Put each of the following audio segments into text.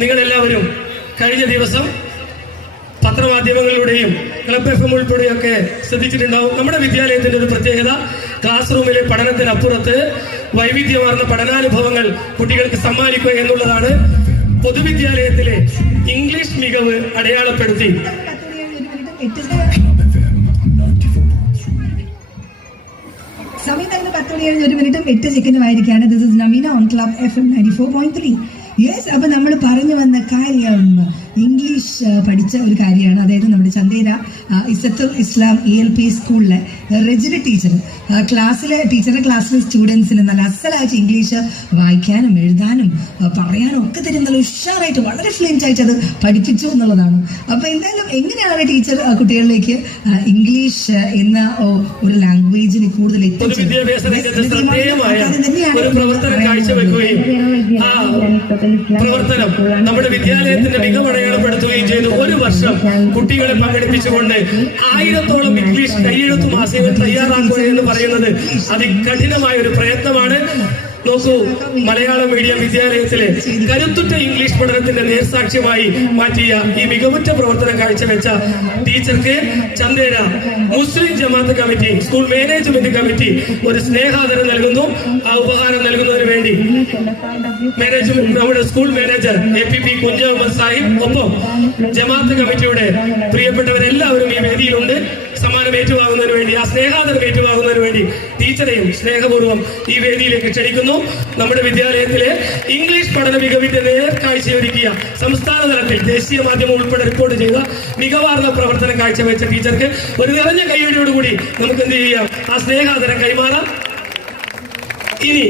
നിങ്ങളെല്ലാവരും കഴിഞ്ഞ ദിവസം പത്രമാധ്യമങ്ങളിലൂടെയും ക്ലബ് FM ഉൾപ്പെടെയൊക്കെ ശ്രദ്ധിച്ചിട്ടുണ്ടാവും. നമ്മുടെ വിദ്യാലയത്തിന്റെ ഒരു പ്രത്യേകത ക്ലാസ് റൂമിലെ പഠനത്തിനപ്പുറത്ത് വൈവിധ്യമാർന്ന പഠനാനുഭവങ്ങൾ കുട്ടികൾക്ക് സമ്മാനിക്കുക എന്നുള്ളതാണ്. പൊതുവിദ്യാലയത്തിലെ ഇംഗ്ലീഷ് മികവ് അടയാളപ്പെടുത്തി സമയം തന്നെ 10:07 this is Nameena on club FM 94.3. Yes, അപ്പൊ നമ്മൾ പറഞ്ഞു വന്ന കാര്യം ഇംഗ്ലീഷ് പഠിച്ച ഒരു കാര്യമാണ്. അതായത് നമ്മുടെ ചന്തേര ഇസത്തുൽ ഇസ്ലാം ELP സ്കൂളിലെ റെജിന ടീച്ചർ ടീച്ചറുടെ ക്ലാസ്സിലെ സ്റ്റുഡൻസിന് നല്ല അസലായിട്ട് ഇംഗ്ലീഷ് വായിക്കാനും എഴുതാനും പറയാനും ഒക്കെ തരുന്ന ഉഷാറായിട്ട് വളരെ ഫ്ലുവൻ്റ് ആയിട്ട് അത് പഠിപ്പിച്ചു എന്നുള്ളതാണ്. അപ്പൊ എന്തായാലും എങ്ങനെയാണ് ടീച്ചർ കുട്ടികളിലേക്ക് ഇംഗ്ലീഷ് എന്ന ഒരു ലാംഗ്വേജിന് കൂടുതൽ പ്രവർത്തനം നമ്മുടെ വിദ്യാലയത്തിന്റെ മികവ് അടയാളപ്പെടുത്തുകയും ചെയ്തു. ഒരു വർഷം കുട്ടികളെ പങ്കെടുപ്പിച്ചുകൊണ്ട് 1000-ഓളം ഇംഗ്ലീഷ് കൈയെഴുത്തു മാസികകൾ തയ്യാറാക്കുക എന്ന് പറയുന്നത് അതികഠിനമായ ഒരു പ്രയത്നമാണ്. നോക്കൂ, മലയാളം മീഡിയം വിദ്യാലയത്തിലെ കരുത്തുറ്റ ഇംഗ്ലീഷ് പഠനത്തിന്റെ നേർസാക്ഷ്യമായി മാറ്റിയ ഈ മികവുറ്റ പ്രവർത്തനം കാഴ്ചവെച്ച ടീച്ചർക്ക് Chandera Muslim Jamaath committee school management committee ഒരു സ്നേഹാദരം നൽകുന്നു. ആ ഉപഹാരം നൽകുന്നതിന് വേണ്ടി നമ്മുടെ school manager APP Kunhahammed Sahib, ഒപ്പം ജമാഅത്ത് കമ്മിറ്റിയുടെ പ്രിയപ്പെട്ടവരെല്ലാവരും ഈ വേദിയിലുണ്ട്. സമ്മാനം ഏറ്റുവാങ്ങുന്നതിന് വേണ്ടി, ആ സ്നേഹാദരം ഏറ്റുവാങ്ങുന്നതിന് വേണ്ടി ടീച്ചറെയും സ്നേഹപൂർവ്വം ഈ വേദിയിലേക്ക് ക്ഷണിക്കുന്നു. നമ്മുടെ വിദ്യാലയത്തിലെ ഇംഗ്ലീഷ് പഠന മികവിന്റെ നേർക്കാഴ്ചയൊരുക്കിയ സംസ്ഥാന തലത്തിൽ ദേശീയ മാധ്യമം ഉൾപ്പെടെ റിപ്പോർട്ട് ചെയ്ത മികവാർന്ന പ്രവർത്തനം കാഴ്ചവെച്ച ടീച്ചർക്ക് ഒരു നിറഞ്ഞ കൈയടിയോടുകൂടി നമുക്ക് എന്ത് ചെയ്യാം, ആ സ്നേഹാദരം കൈമാറാം. ഇനി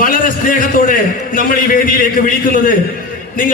വളരെ സ്നേഹത്തോടെ നമ്മൾ ഈ വേദിയിലേക്ക് വിളിക്കുന്നത്